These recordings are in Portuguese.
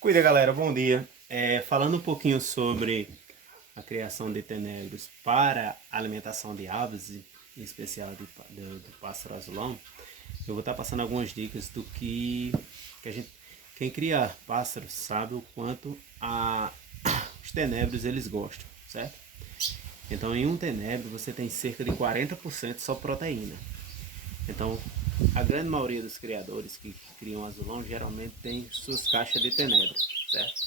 Cuida, galera, bom dia. Falando um pouquinho sobre a criação de tenebros para alimentação de aves, em especial do pássaro azulão, eu vou estar passando algumas dicas do que a gente, quem cria pássaros sabe o quanto os tenebros eles gostam, certo? Então, em um tenebro você tem cerca de 40% só proteína. Então, a grande maioria dos criadores que criam azulão geralmente tem suas caixas de tenebro, certo?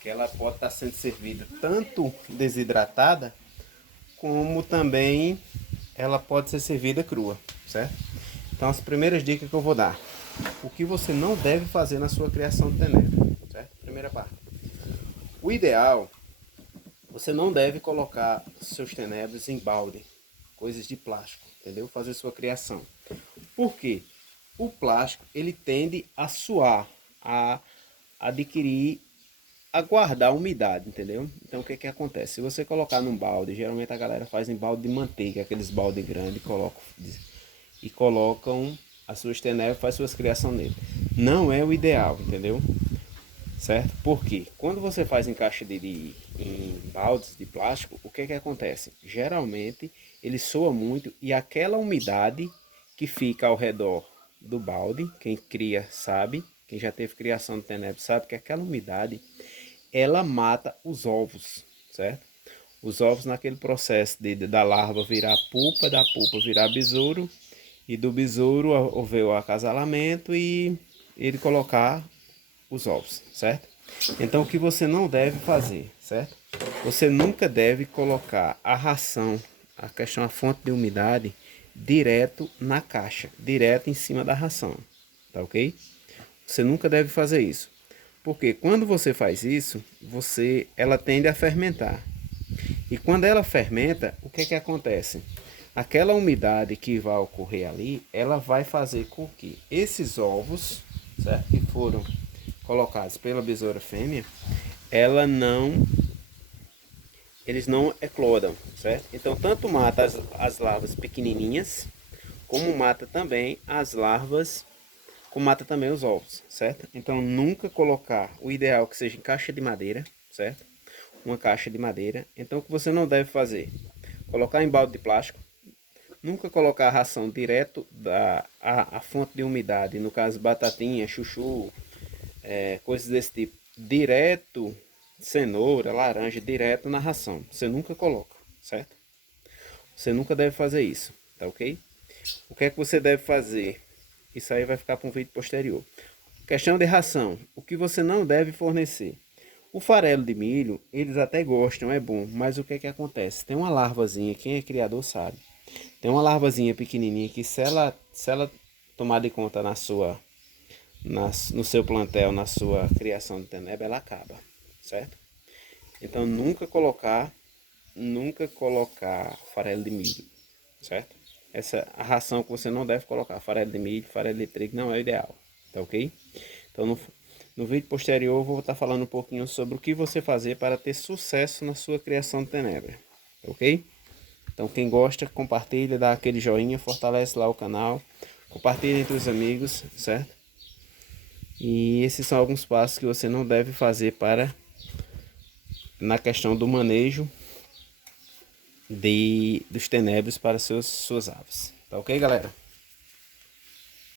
Que ela pode estar sendo servida tanto desidratada, como também ela pode ser servida crua, certo? Então, as primeiras dicas que eu vou dar: o que você não deve fazer na sua criação de tenebro, certo? Primeira parte. O ideal, você não deve colocar seus tenebros em balde, coisas de plástico, entendeu? Fazer sua criação. Por quê? O plástico ele tende a suar, a adquirir, a guardar umidade, entendeu? Então o que acontece? Se você colocar num balde, geralmente a galera faz em balde de manteiga, aqueles balde grandes, colocam as suas tenebras, faz suas criações nele. Não é o ideal, entendeu? Certo? Porque quando você faz em caixa em baldes de plástico, o que acontece? Geralmente ele soa muito e aquela umidade que fica ao redor do balde, quem cria sabe, quem já teve criação de tenebro sabe que aquela umidade ela mata os ovos, certo? Os ovos naquele processo da larva virar pupa, da pupa virar besouro e do besouro haver o acasalamento e ele colocar os ovos, certo? Então o que você não deve fazer, certo? Você nunca deve colocar a ração, a fonte de umidade, direto na caixa, direto em cima da ração, tá ok? Você nunca deve fazer isso, porque quando você faz isso, ela tende a fermentar. E quando ela fermenta, o que acontece? Aquela umidade que vai ocorrer ali, ela vai fazer com que esses ovos, certo, que foram colocados pela besoura fêmea, ela não, eles não eclodam, certo? Então tanto mata as larvas pequenininhas, como mata também as larvas, como mata também os ovos, certo? Então nunca colocar, o ideal é que seja em caixa de madeira, certo? Uma caixa de madeira. Então o que você não deve fazer? Colocar em balde de plástico, nunca colocar a ração direto a fonte de umidade, no caso batatinha, chuchu, coisas desse tipo, direto, cenoura, laranja, direto na ração. Você nunca coloca, certo? Você nunca deve fazer isso, tá ok? O que é que você deve fazer? Isso aí vai ficar para um vídeo posterior. Questão de ração. O que você não deve fornecer? O farelo de milho, eles até gostam, é bom, mas o que é que acontece? Tem uma larvazinha, quem é criador sabe. Tem uma larvazinha pequenininha que se ela tomar de conta no seu plantel, na sua criação de tenebra, ela acaba, certo? Então nunca colocar farelo de milho, certo? Essa é a ração que você não deve colocar. Farelo de milho, farelo de trigo não é o ideal, tá ok? Então no vídeo posterior eu vou estar falando um pouquinho sobre o que você fazer para ter sucesso na sua criação de tenebra, tá ok? Então quem gosta, compartilha, dá aquele joinha, fortalece lá o canal, compartilha entre os amigos, certo? E esses são alguns passos que você não deve fazer na questão do manejo dos tenebros para suas aves. Tá ok, galera?